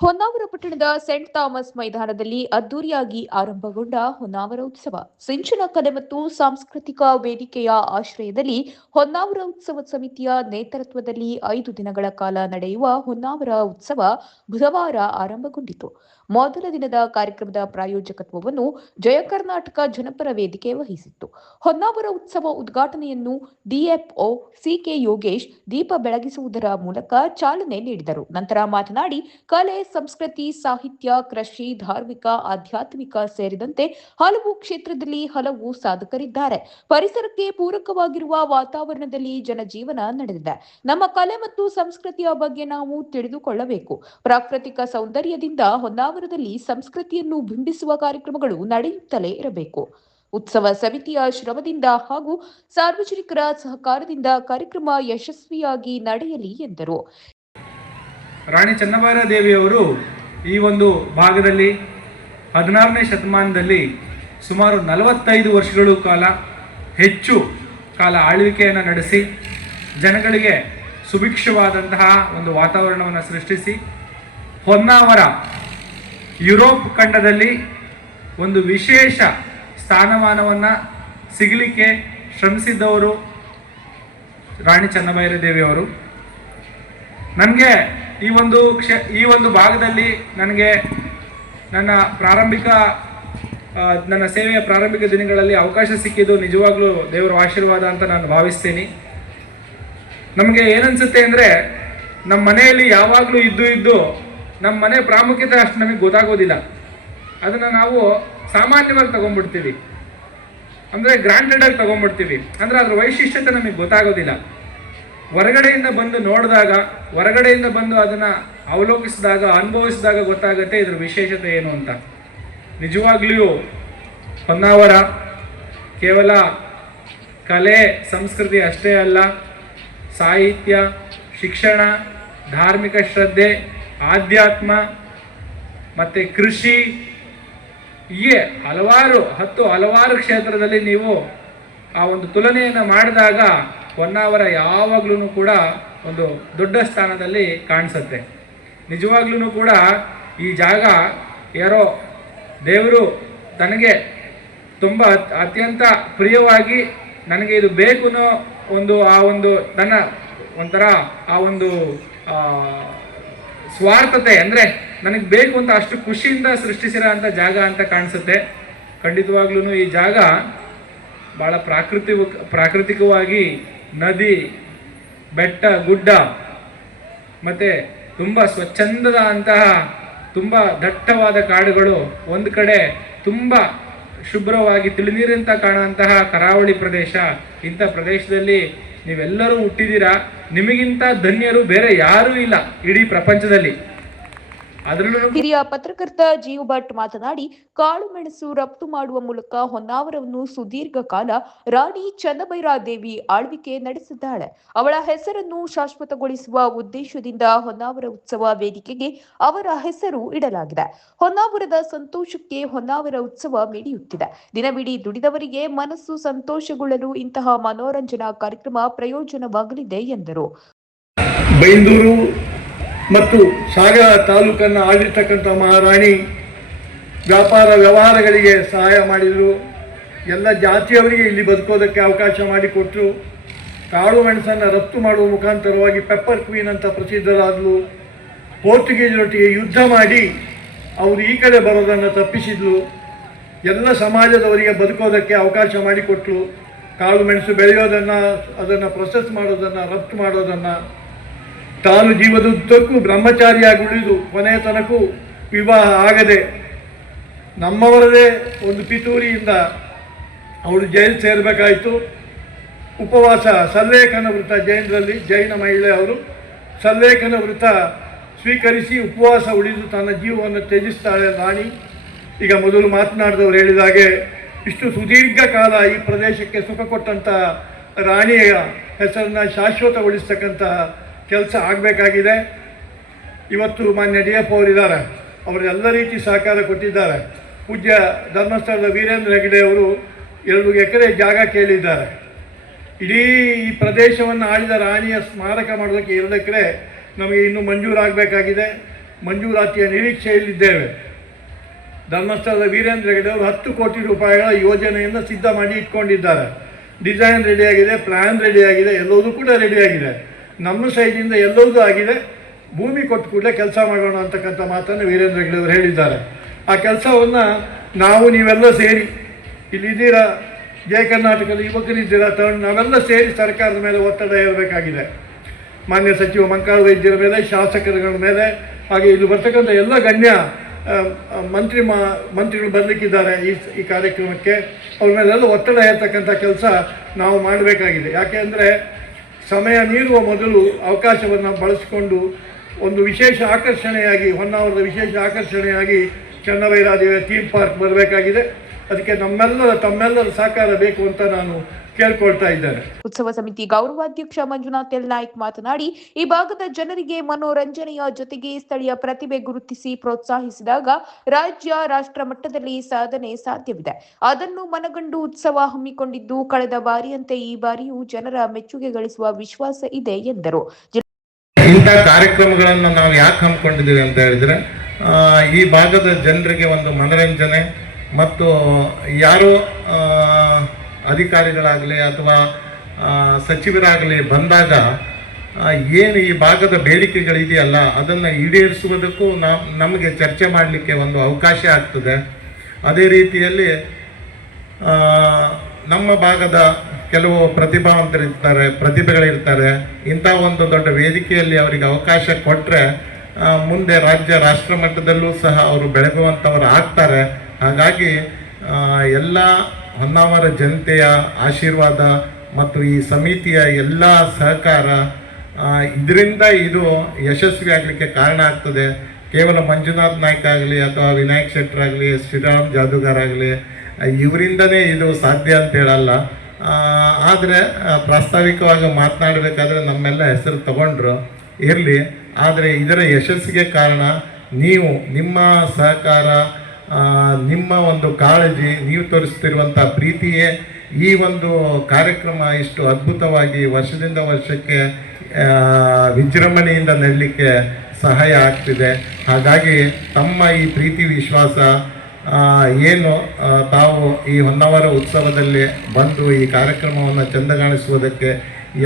ಹೊನ್ನಾವರ ಪಟ್ಟಣದ scent Thomas ಮೈದಾನದಲ್ಲಿ ಅದ್ದೂರಿಯಾಗಿ ಆರಂಭಗೊಂಡ ಹೊನ್ನಾವರ ಉತ್ಸವ ಸಿಂಚನ ಕಲೆ ಮತ್ತು ಸಾಂಸ್ಕೃತಿಕ ವೇದಿಕೆಯ ಆಶ್ರಯದಲ್ಲಿ ಹೊನ್ನಾವರ ಉತ್ಸವ ಸಮಿತಿಯ ನೇತೃತ್ವದಲ್ಲಿ 5 ದಿನಗಳ ಕಾಲ ನಡೆಯುವ ಹೊನ್ನಾವರ ಉತ್ಸವ ಬುಧವಾರ ಆರಂಭಗೊಂಡಿತು. ಮೊದಲ ದಿನದ ಕಾರ್ಯಕ್ರಮದ ಪ್ರಾಯೋಜಕತ್ವವನ್ನು ಜಯ ಕರ್ನಾಟಕ ಜನಪರ ವೇದಿಕೆ ವಹಿಸಿತ್ತು. ಹೊನ್ನಾವರ ಉತ್ಸವ ಉದ್ಘಾಟನೆಯನ್ನು ಡಿಎಫ್ಒ ಸಿಕೆ ಯೋಗೇಶ್ ದೀಪ ಬೆಳಗಿಸುವುದರ ಮೂಲಕ ಚಾಲನೆ ನೀಡಿದರು. ನಂತರ ಮಾತನಾಡಿ ಕಲೆ, ಸಂಸ್ಕೃತಿ, ಸಾಹಿತ್ಯ, ಕೃಷಿ, ಧಾರ್ಮಿಕ, ಆಧ್ಯಾತ್ಮಿಕ ಸೇರಿದಂತೆ ಹಲವು ಕ್ಷೇತ್ರದಲ್ಲಿ ಹಲವು ಸಾಧಕರಿದ್ದಾರೆ. ಪರಿಸರಕ್ಕೆ ಪೂರಕವಾಗಿರುವ ವಾತಾವರಣದಲ್ಲಿ ಜನಜೀವನ ನಡೆದಿದೆ. ನಮ್ಮ ಕಲೆ ಮತ್ತು ಸಂಸ್ಕೃತಿಯ ಬಗ್ಗೆ ನಾವು ತಿಳಿದುಕೊಳ್ಳಬೇಕು. ಪ್ರಾಕೃತಿಕ ಸೌಂದರ್ಯದಿಂದ ಹೊನ್ನಾವರದಲ್ಲಿ ಸಂಸ್ಕೃತಿಯನ್ನು ಬಿಂಬಿಸುವ ಕಾರ್ಯಕ್ರಮಗಳು ನಡೆಯುತ್ತಲೇ ಇರಬೇಕು. ಉತ್ಸವ ಸಮಿತಿಯ ಶ್ರಮದಿಂದ ಹಾಗೂ ಸಾರ್ವಜನಿಕರ ಸಹಕಾರದಿಂದ ಕಾರ್ಯಕ್ರಮ ಯಶಸ್ವಿಯಾಗಿ ನಡೆಯಲಿ ಎಂದರು. ರಾಣಿ ಚೆನ್ನಬೈರ ದೇವಿಯವರು ಈ ಒಂದು ಭಾಗದಲ್ಲಿ 16ನೇ ಶತಮಾನದಲ್ಲಿ ಸುಮಾರು 45 ವರ್ಷಗಳ ಕಾಲ ಹೆಚ್ಚು ಕಾಲ ಆಳ್ವಿಕೆಯನ್ನು ನಡೆಸಿ ಜನಗಳಿಗೆ ಸುಭಿಕ್ಷವಾದಂತಹ ಒಂದು ವಾತಾವರಣವನ್ನು ಸೃಷ್ಟಿಸಿ ಹೊನ್ನಾವರ ಯುರೋಪ್ ಖಂಡದಲ್ಲಿ ಒಂದು ವಿಶೇಷ ಸ್ಥಾನಮಾನವನ್ನು ಸಿಗಲಿಕ್ಕೆ ಶ್ರಮಿಸಿದ್ದವರು ರಾಣಿ ಚೆನ್ನಬೈರ ದೇವಿಯವರು. ನನಗೆ ಈ ಒಂದು ಭಾಗದಲ್ಲಿ ನನಗೆ ನನ್ನ ಸೇವೆಯ ಪ್ರಾರಂಭಿಕ ದಿನಗಳಲ್ಲಿ ಅವಕಾಶ ಸಿಕ್ಕಿದ್ದು ನಿಜವಾಗ್ಲೂ ದೇವರ ಆಶೀರ್ವಾದ ಅಂತ ನಾನು ಭಾವಿಸ್ತೀನಿ. ನಮಗೆ ಏನನ್ಸುತ್ತೆ ಅಂದರೆ, ನಮ್ಮ ಮನೆಯಲ್ಲಿ ಯಾವಾಗಲೂ ಇದ್ದು ನಮ್ಮ ಮನೆ ಪ್ರಾಮುಖ್ಯತೆ ಅಷ್ಟು ನಮಗೆ ಗೊತ್ತಾಗೋದಿಲ್ಲ. ಅದನ್ನು ನಾವು ಸಾಮಾನ್ಯವಾಗಿ ತಗೊಂಡ್ಬಿಡ್ತೀವಿ, ಅಂದರೆ ಗ್ರಾಂಟೆಡಾಗಿ ತಗೊಂಡ್ಬಿಡ್ತೀವಿ. ಅಂದರೆ ಅದರ ವೈಶಿಷ್ಟ್ಯತೆ ನಮಗೆ ಗೊತ್ತಾಗೋದಿಲ್ಲ. ಹೊರಗಡೆಯಿಂದ ಬಂದು ನೋಡಿದಾಗ, ಹೊರಗಡೆಯಿಂದ ಬಂದು ಅದನ್ನು ಅವಲೋಕಿಸಿದಾಗ, ಅನುಭವಿಸಿದಾಗ ಗೊತ್ತಾಗುತ್ತೆ ಇದರ ವಿಶೇಷತೆ ಏನು ಅಂತ. ನಿಜವಾಗ್ಲೂ ಹೊನ್ನಾವರ ಕೇವಲ ಕಲೆ ಸಂಸ್ಕೃತಿ ಅಷ್ಟೇ ಅಲ್ಲ, ಸಾಹಿತ್ಯ, ಶಿಕ್ಷಣ, ಧಾರ್ಮಿಕ ಶ್ರದ್ಧೆ, ಆಧ್ಯಾತ್ಮ ಮತ್ತು ಕೃಷಿ, ಹೀಗೆ ಹಲವಾರು ಕ್ಷೇತ್ರದಲ್ಲಿ ನೀವು ಆ ಒಂದು ತುಲನೆಯನ್ನು ಮಾಡಿದಾಗ ಹೊನ್ನಾವರ ಯಾವಾಗ್ಲೂ ಕೂಡ ಒಂದು ದೊಡ್ಡ ಸ್ಥಾನದಲ್ಲಿ ಕಾಣಿಸುತ್ತೆ. ನಿಜವಾಗ್ಲೂ ಕೂಡ ಈ ಜಾಗ ಯಾರೋ ದೇವರು ತನಗೆ ತುಂಬ ಅತ್ಯಂತ ಪ್ರಿಯವಾಗಿ ನನಗೆ ಇದು ಬೇಕು ಅನ್ನೋ ನನ್ನ ಒಂಥರ ಆ ಒಂದು ಸ್ವಾರ್ಥತೆ, ಅಂದರೆ ನನಗೆ ಬೇಕು ಅಂತ ಅಷ್ಟು ಖುಷಿಯಿಂದ ಸೃಷ್ಟಿಸಿರೋ ಅಂಥ ಜಾಗ ಅಂತ ಕಾಣಿಸುತ್ತೆ. ಖಂಡಿತವಾಗ್ಲೂ ಈ ಜಾಗ ಭಾಳ ಪ್ರಾಕೃತಿಕವಾಗಿ ನದಿ, ಬೆಟ್ಟ, ಗುಡ್ಡ ಮತ್ತು ತುಂಬ ಸ್ವಚ್ಛಂದದ ಅಂತಹ ತುಂಬ ದಟ್ಟವಾದ ಕಾಡುಗಳು, ಒಂದು ಕಡೆ ತುಂಬ ಶುಭ್ರವಾಗಿ ತಿಳಿನೀರಂತ ಕಾಣುವಂತಹ ಕರಾವಳಿ ಪ್ರದೇಶ. ಇಂಥ ಪ್ರದೇಶದಲ್ಲಿ ನೀವೆಲ್ಲರೂ ಹುಟ್ಟಿದ್ದೀರಾ. ನಿಮಗಿಂತ ಧನ್ಯರು ಬೇರೆ ಯಾರೂ ಇಲ್ಲ ಇಡೀ ಪ್ರಪಂಚದಲ್ಲಿ. ಹಿರಿಯ ಪತ್ರಕರ್ತ ಜೀವ ಭಟ್ ಮಾತನಾಡಿ, ಕಾಳುಮೆಣಸು ರಫ್ತು ಮಾಡುವ ಮೂಲಕ ಹೊನ್ನಾವರವನ್ನು ಸುದೀರ್ಘ ಕಾಲ ರಾಣಿ ಚೆನ್ನಬೈರ ದೇವಿ ಆಳ್ವಿಕೆ ನಡೆಸಿದ್ದಾಳೆ. ಅವಳ ಹೆಸರನ್ನು ಶಾಶ್ವತಗೊಳಿಸುವ ಉದ್ದೇಶದಿಂದ ಹೊನ್ನಾವರ ಉತ್ಸವ ವೇದಿಕೆಗೆ ಅವರ ಹೆಸರು ಇಡಲಾಗಿದೆ. ಹೊನ್ನಾವರದ ಸಂತೋಷಕ್ಕೆ ಹೊನ್ನಾವರ ಉತ್ಸವ ಮಿಡಿಯುತ್ತಿದೆ. ದಿನವಿಡೀ ದುಡಿದವರಿಗೆ ಮನಸ್ಸು ಸಂತೋಷಗೊಳ್ಳಲು ಇಂತಹ ಮನೋರಂಜನಾ ಕಾರ್ಯಕ್ರಮ ಪ್ರಯೋಜನವಾಗಲಿದೆ ಎಂದರು. ಬೈಂದೂರು ಮತ್ತು ಸಾಗರ ತಾಲೂಕನ್ನು ಆಳಿರ್ತಕ್ಕಂಥ ಮಹಾರಾಣಿ ವ್ಯಾಪಾರ ವ್ಯವಹಾರಗಳಿಗೆ ಸಹಾಯ ಮಾಡಿದರು. ಎಲ್ಲ ಜಾತಿಯವರಿಗೆ ಇಲ್ಲಿ ಬದುಕೋದಕ್ಕೆ ಅವಕಾಶ ಮಾಡಿಕೊಟ್ಟರು. ಕಾಳು ಮೆಣಸನ್ನು ರಫ್ತು ಮಾಡುವ ಮುಖಾಂತರವಾಗಿ ಪೆಪ್ಪರ್ ಕ್ವೀನ್ ಅಂತ ಪ್ರಸಿದ್ಧರಾದಲು. ಪೋರ್ಚುಗೀಸರೊಟ್ಟಿಗೆ ಯುದ್ಧ ಮಾಡಿ ಅವರು ಈ ಕಡೆ ಬರೋದನ್ನು ತಪ್ಪಿಸಿದ್ಲು. ಎಲ್ಲ ಸಮಾಜದವರಿಗೆ ಬದುಕೋದಕ್ಕೆ ಅವಕಾಶ ಮಾಡಿಕೊಟ್ಟರು. ಕಾಳು ಮೆಣಸು ಬೆಳೆಯೋದನ್ನು, ಅದನ್ನು ಪ್ರೊಸೆಸ್ ಮಾಡೋದನ್ನು, ರಫ್ತು ಮಾಡೋದನ್ನು, ತಾನು ಜೀವದುದ್ದಕ್ಕೂ ಬ್ರಹ್ಮಚಾರಿಯಾಗಿ ಉಳಿದು ಕೊನೆಯ ತನಕೂ ವಿವಾಹ ಆಗದೆ ನಮ್ಮವರದೇ ಒಂದು ಪಿತೂರಿಯಿಂದ ಅವಳು ಜೈಲು ಸೇರಬೇಕಾಯಿತು. ಉಪವಾಸ, ಸಲ್ಲೇಖನ ವೃತ, ಜೈನ ಮಹಿಳೆ ಅವರು ಸಲ್ಲೇಖನ ವೃತ ಸ್ವೀಕರಿಸಿ ಉಪವಾಸ ಉಳಿದು ತನ್ನ ಜೀವವನ್ನು ತ್ಯಜಿಸ್ತಾಳೆ ರಾಣಿ. ಈಗ ಮೊದಲು ಮಾತನಾಡಿದವರು ಹೇಳಿದಾಗೆ ಇಷ್ಟು ಸುದೀರ್ಘ ಕಾಲ ಈ ಪ್ರದೇಶಕ್ಕೆ ಸುಖ ಕೊಟ್ಟಂಥ ರಾಣಿಯ ಹೆಸರನ್ನು ಶಾಶ್ವತಗೊಳಿಸ್ತಕ್ಕಂಥ ಕೆಲಸ ಆಗಬೇಕಾಗಿದೆ. ಇವತ್ತು ಮಾನ್ಯ DF ಅವರಿದ್ದಾರೆ, ಅವರು ಎಲ್ಲ ರೀತಿ ಸಹಕಾರ ಕೊಟ್ಟಿದ್ದಾರೆ. ಪೂಜ್ಯ ಧರ್ಮಸ್ಥಳದ ವೀರೇಂದ್ರ ಹೆಗಡೆ ಅವರು 2 ಎಕರೆ ಜಾಗ ಕೇಳಿದ್ದಾರೆ. ಇಡೀ ಈ ಪ್ರದೇಶವನ್ನು ಆಳಿದ ರಾಣಿಯ ಸ್ಮಾರಕ ಮಾಡೋದಕ್ಕೆ 2 ಎಕರೆ ನಮಗೆ ಇನ್ನೂ ಮಂಜೂರಾಗಬೇಕಾಗಿದೆ. ಮಂಜೂರಾತಿಯ ನಿರೀಕ್ಷೆಯಲ್ಲಿದ್ದೇವೆ. ಧರ್ಮಸ್ಥಳದ ವೀರೇಂದ್ರ ಹೆಗಡೆ ಅವರು 10 ಕೋಟಿ ರೂಪಾಯಿಗಳ ಯೋಜನೆಯನ್ನು ಸಿದ್ಧ ಮಾಡಿ ಇಟ್ಕೊಂಡಿದ್ದಾರೆ. ಡಿಸೈನ್ ರೆಡಿಯಾಗಿದೆ, ಪ್ಲ್ಯಾನ್ ರೆಡಿಯಾಗಿದೆ, ಎಲ್ಲವೂ ಕೂಡ ರೆಡಿಯಾಗಿದೆ. ನಮ್ಮ ಸೈಡಿಂದ ಎಲ್ಲವೂ ಆಗಿದೆ. ಭೂಮಿ ಕೊಟ್ಟು ಕೂಡಲೇ ಕೆಲಸ ಮಾಡೋಣ ಅಂತಕ್ಕಂಥ ಮಾತನ್ನು ವೀರೇಂದ್ರ ಹೆಗಡೆ ಅವರು ಹೇಳಿದ್ದಾರೆ. ಆ ಕೆಲಸವನ್ನು ನಾವು ನೀವೆಲ್ಲ ಸೇರಿ ಇಲ್ಲಿದ್ದೀರಾ, ಜಯ ಕರ್ನಾಟಕದ ಯುವಕರಿದ್ದೀರಾ, ನಾವೆಲ್ಲ ಸೇರಿ ಸರ್ಕಾರದ ಮೇಲೆ ಒತ್ತಡ ಹೇರಬೇಕಾಗಿದೆ. ಮಾನ್ಯ ಸಚಿವ ಮಂಕಾಳ ವೈದ್ಯರ ಮೇಲೆ, ಶಾಸಕರುಗಳ ಮೇಲೆ, ಹಾಗೆ ಇಲ್ಲಿ ಬರ್ತಕ್ಕಂಥ ಎಲ್ಲ ಗಣ್ಯ ಮಂತ್ರಿಗಳು ಬರಲಿಕ್ಕಿದ್ದಾರೆ ಈ ಕಾರ್ಯಕ್ರಮಕ್ಕೆ. ಅವ್ರ ಮೇಲೆಲ್ಲ ಒತ್ತಡ ಹೇರ್ತಕ್ಕಂಥ ಕೆಲಸ ನಾವು ಮಾಡಬೇಕಾಗಿದೆ. ಯಾಕೆಂದರೆ ಸಮಯ ಮೀರುವ ಮೊದಲು ಅವಕಾಶವನ್ನು ಬಳಸಿಕೊಂಡು ಒಂದು ವಿಶೇಷ ಆಕರ್ಷಣೆಯಾಗಿ, ಹೊನ್ನಾವರದ ವಿಶೇಷ ಆಕರ್ಷಣೆಯಾಗಿ ಚನ್ನಭೈರಾದೇವಿಯ ಥೀಮ್ ಪಾರ್ಕ್ ಬರಬೇಕಾಗಿದೆ. ಅದಕ್ಕೆ ತಮ್ಮೆಲ್ಲರ ಸಹಕಾರ ಬೇಕು ಅಂತ ನಾನು ಕೇಳ್ಕೊಳ್ತಾ ಇದ್ದಾರೆ. ಉತ್ಸವ ಸಮಿತಿ ಗೌರವಾಧ್ಯಕ್ಷ ಮಂಜುನಾಥ್ ಎಲ್ ನಾಯ್ಕ್ ಮಾತನಾಡಿ, ಈ ಭಾಗದ ಜನರಿಗೆ ಮನೋರಂಜನೆಯ ಜೊತೆಗೆ ಸ್ಥಳೀಯ ಪ್ರತಿಭೆ ಗುರುತಿಸಿ ಪ್ರೋತ್ಸಾಹಿಸಿದಾಗ ರಾಜ್ಯ, ರಾಷ್ಟ್ರ ಮಟ್ಟದಲ್ಲಿ ಸಾಧನೆ ಸಾಧ್ಯವಿದೆ. ಅದನ್ನು ಮನಗಂಡು ಉತ್ಸವ ಹಮ್ಮಿಕೊಂಡಿದ್ದು, ಕಳೆದ ಬಾರಿಯಂತೆ ಈ ಬಾರಿಯೂ ಜನರ ಮೆಚ್ಚುಗೆ ಗಳಿಸುವ ವಿಶ್ವಾಸ ಇದೆ ಎಂದರು. ಇಂಥ ಕಾರ್ಯಕ್ರಮಗಳನ್ನು ನಾವು ಯಾಕೆ ಹಮ್ಮಿಕೊಂಡಿದ್ದೀವಿ ಅಂತ ಹೇಳಿದ್ರೆ, ಈ ಭಾಗದ ಜನರಿಗೆ ಒಂದು ಮನರಂಜನೆ ಮತ್ತು ಯಾರೋ ಅಧಿಕಾರಿಗಳಾಗಲಿ ಅಥವಾ ಸಚಿವರಾಗಲಿ ಬಂದಾಗ ಏನು ಈ ಭಾಗದ ಬೇಡಿಕೆಗಳಿದೆಯಲ್ಲ ಅದನ್ನು ಈಡೇರಿಸುವುದಕ್ಕೂ ನಮಗೆ ಚರ್ಚೆ ಮಾಡಲಿಕ್ಕೆ ಒಂದು ಅವಕಾಶ ಆಗ್ತದೆ. ಅದೇ ರೀತಿಯಲ್ಲಿ ನಮ್ಮ ಭಾಗದ ಕೆಲವು ಪ್ರತಿಭೆಗಳಿರ್ತಾರೆ. ಇಂಥ ಒಂದು ದೊಡ್ಡ ವೇದಿಕೆಯಲ್ಲಿ ಅವರಿಗೆ ಅವಕಾಶ ಕೊಟ್ಟರೆ ಮುಂದೆ ರಾಜ್ಯ, ರಾಷ್ಟ್ರ ಮಟ್ಟದಲ್ಲೂ ಸಹ ಅವರು ಬೆಳಗುವಂಥವರು ಆಗ್ತಾರೆ. ಹಾಗಾಗಿ ಎಲ್ಲ ಹೊನ್ನಾವರ ಜನತೆಯ ಆಶೀರ್ವಾದ ಮತ್ತು ಈ ಸಮಿತಿಯ ಎಲ್ಲ ಸಹಕಾರ, ಇದರಿಂದ ಇದು ಯಶಸ್ವಿ ಆಗಲಿಕ್ಕೆ ಕಾರಣ ಆಗ್ತದೆ. ಕೇವಲ ಮಂಜುನಾಥ್ ನಾಯ್ಕ ಆಗಲಿ ಅಥವಾ ವಿನಾಯಕ್ ಶೆಟ್ಟರಾಗಲಿ, ಶ್ರೀರಾಮ್ ಜಾದೂಗಾರ್ ಆಗಲಿ, ಇವರಿಂದನೇ ಇದು ಸಾಧ್ಯ ಅಂತ ಹೇಳಲ್ಲ. ಆದರೆ ಪ್ರಾಸ್ತಾವಿಕವಾಗಿ ಮಾತನಾಡಬೇಕಾದ್ರೆ ನಮ್ಮೆಲ್ಲ ಹೆಸರು ತಗೊಂಡ್ರು ಇರಲಿ. ಆದರೆ ಇದರ ಯಶಸ್ಸಿಗೆ ಕಾರಣ ನೀವು, ನಿಮ್ಮ ಸಹಕಾರ, ನಿಮ್ಮ ಒಂದು ಕಾಳಜಿ, ನೀವು ತೋರಿಸ್ತಿರುವಂಥ ಪ್ರೀತಿಯೇ ಈ ಒಂದು ಕಾರ್ಯಕ್ರಮ ಇಷ್ಟು ಅದ್ಭುತವಾಗಿ ವರ್ಷದಿಂದ ವರ್ಷಕ್ಕೆ ವಿಜೃಂಭಣೆಯಿಂದ ನಡೀಲಿಕ್ಕೆ ಸಹಾಯ ಆಗ್ತಿದೆ. ಹಾಗಾಗಿ ತಮ್ಮ ಈ ಪ್ರೀತಿ ವಿಶ್ವಾಸ ಏನು ತಾವು ಈ ಹೊನ್ನಾವರ ಉತ್ಸವದಲ್ಲಿ ಬಂದು ಈ ಕಾರ್ಯಕ್ರಮವನ್ನು ಚೆಂದಗಾಣಿಸುವುದಕ್ಕೆ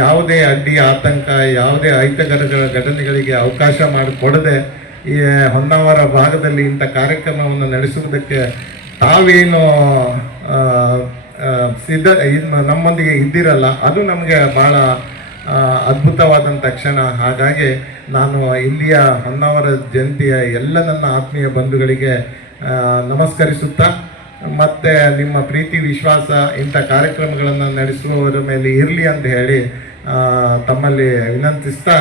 ಯಾವುದೇ ಅಡ್ಡಿ, ಆತಂಕ, ಯಾವುದೇ ಅಹಿತಕರ ಘಟನೆಗಳಿಗೆ ಅವಕಾಶ ಮಾಡಿಕೊಡದೆ ಈ ಹೊನ್ನಾವರ ಭಾಗದಲ್ಲಿ ಇಂಥ ಕಾರ್ಯಕ್ರಮವನ್ನು ನಡೆಸುವುದಕ್ಕೆ ತಾವೇನು ನಮ್ಮೊಂದಿಗೆ ಇದ್ದಿರಲ್ಲ, ಅದು ನಮಗೆ ಭಾಳ ಅದ್ಭುತವಾದಂಥ ಕ್ಷಣ. ಹಾಗಾಗಿ ನಾನು ಇಲ್ಲಿಯ ಹೊನ್ನಾವರ ಜನತೆಯ ಎಲ್ಲ ನನ್ನ ಆತ್ಮೀಯ ಬಂಧುಗಳಿಗೆ ನಮಸ್ಕರಿಸುತ್ತಾ, ಮತ್ತು ನಿಮ್ಮ ಪ್ರೀತಿ ವಿಶ್ವಾಸ ಇಂಥ ಕಾರ್ಯಕ್ರಮಗಳನ್ನು ನಡೆಸುವವರ ಮೇಲೆ ಇರಲಿ ಅಂತ ಹೇಳಿ ತಮ್ಮಲ್ಲಿ ವಿನಂತಿಸ್ತಾ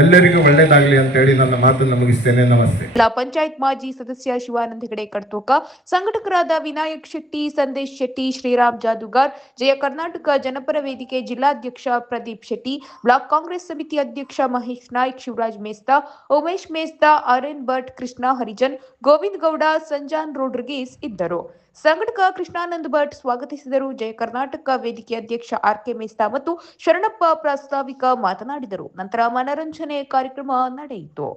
ಎಲ್ಲರಿಗೂ ಒಳ್ಳೆಯದಾಗಲಿ ಅಂತ ಹೇಳಿ ನನ್ನ ಮಾತನ್ನು ಮುಗಿಸ್ತೇನೆ. ನಮಸ್ತೆ. ಜಿಲ್ಲಾ ಪಂಚಾಯತ್ ಮಾಜಿ ಸದಸ್ಯ ಶಿವಾನಂದ ಹೆಗಡೆ ಕಡ್ತೋಕ, ಸಂಘಟಕರಾದ ವಿನಾಯಕ್ ಶೆಟ್ಟಿ, ಸಂದೇಶ್ ಶೆಟ್ಟಿ, ಶ್ರೀರಾಮ್ ಜಾದೂಗಾರ್, ಜಯ ಕರ್ನಾಟಕ ಜನಪರ ವೇದಿಕೆ ಜಿಲ್ಲಾಧ್ಯಕ್ಷ ಪ್ರದೀಪ್ ಶೆಟ್ಟಿ, ಬ್ಲಾಕ್ ಕಾಂಗ್ರೆಸ್ ಸಮಿತಿ ಅಧ್ಯಕ್ಷ ಮಹೇಶ್ ನಾಯ್ಕ್, ಶಿವರಾಜ್ ಮೇಸ್ತಾ, ಉಮೇಶ್ ಮೇಸ್ತಾ, ಆರ್ಎನ್ ಭಟ್, ಕೃಷ್ಣ ಹರಿಜನ್, ಗೋವಿಂದ್ ಗೌಡ, ಸಂಜಾನ್ ರೋಡ್ರಿಗೀಸ್ ಇದ್ದರು. ಸಂಘಟಕ ಕೃಷ್ಣಾನಂದ್ ಭಟ್ ಸ್ವಾಗತಿಸಿದರು. ಜಯ ಕರ್ನಾಟಕ ವೇದಿಕೆ ಅಧ್ಯಕ್ಷ ಆರ್ಕೆ ಮೇಸ್ತಾ ಮತ್ತು ಶರಣಪ್ಪ ಪ್ರಾಸ್ತಾವಿಕ ಮಾತನಾಡಿದರು. ನಂತರ ಮನರಂಜನೆ ಕಾರ್ಯಕ್ರಮ ನಡೆಯಿತು.